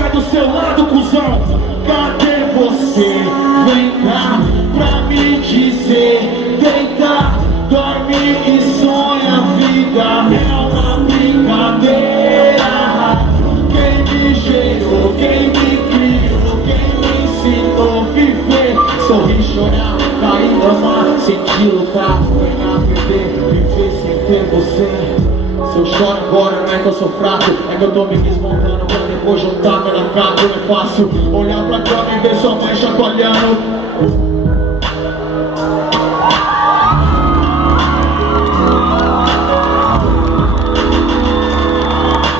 vai do seu lado, cuzão. Cadê você? Vem cá pra me dizer. Deita, dorme e sonha a vida. É uma brincadeira. Quem me gerou, quem me criou, quem me ensinou a viver. Sorrir, chorar, cair, amar, sentir, lutar. Ganhar, perder, viver sem ter você. Se eu choro agora não é que eu sou fraco, é que eu tô me desmontando pra depois juntar pela cara. Não é fácil olhar pra cama e ver sua mãe chacoalhando.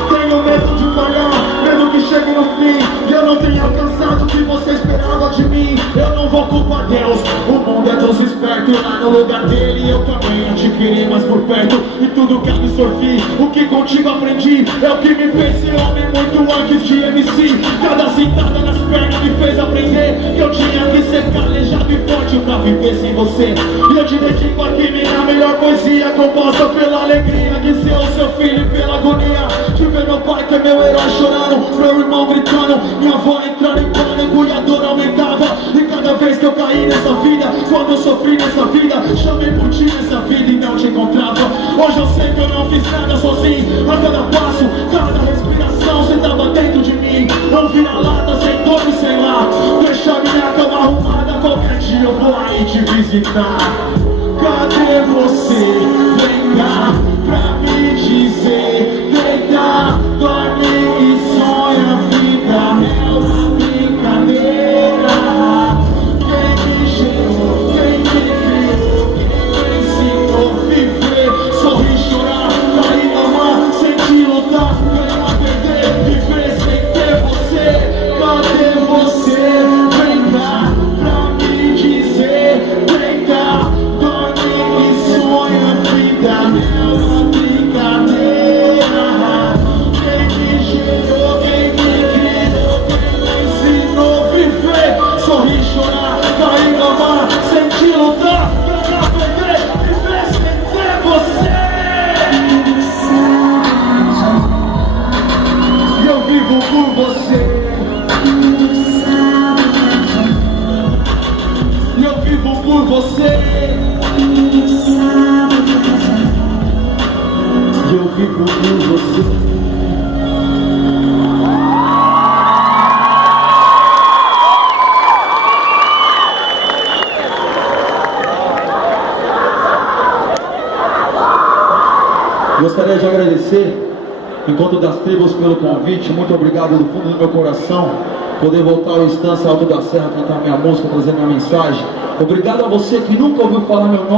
Tenho medo de falhar, medo que chegue no fim e eu não tenha alcançado o que você esperava de mim. Eu não vou culpar Deus, o mundo é dos espertos. Lá no lugar dele eu também adquiri mais por perto. E tudo que absorvi, o que contigo aprendi, é o que me fez ser homem muito antes de MC. Cada cintada nas pernas me fez aprender que eu tinha que ser calejado e forte pra viver sem você. E eu te dedico aqui minha melhor poesia, composta pela alegria de ser o seu filho e pela agonia de ver meu pai que é meu herói chorando, meu irmão gritando, minha avó entrando em pânico e a dor aumentava. E cada vez que eu caí nessa vida, quando eu sofri nessa vida, chamei por ti nessa vida e não te encontrava. Hoje eu sei que eu não fiz nada sozinho. A cada passo, cada respiração, você tava dentro de mim. Não vira lata, sem dorme, sei lá. Deixa minha cama arrumada, qualquer dia eu vou aí te visitar. Cadê você? Vem cá pra me dizer. Deita, dorme e sonha a vida. É uma brincadeira. Quem me gerou, quem me criou, quem me ensinou a viver. Sorrir, chorar, cair, amar, sentir, lutar, ganhar, perder, viver sem ter você. Cadê você? Vem cá pra me dizer. Deita, dorme e sonha a vida. É uma brincadeira. Quem me gerou, quem me criou, quem me ensinou a viver. Sorrir, chorar, cair, amar, sentir, lutar, ganhar, perder, viver sem ter você. E eu vivo por você. E eu vivo por você. E eu vivo por você. Gostaria de agradecer, Encontro das Tribos, pelo convite. Muito obrigado do fundo do meu coração. Poder voltar ao Estância Alto da Serra, cantar minha música, trazer minha mensagem. Obrigado a você que nunca ouviu falar meu nome.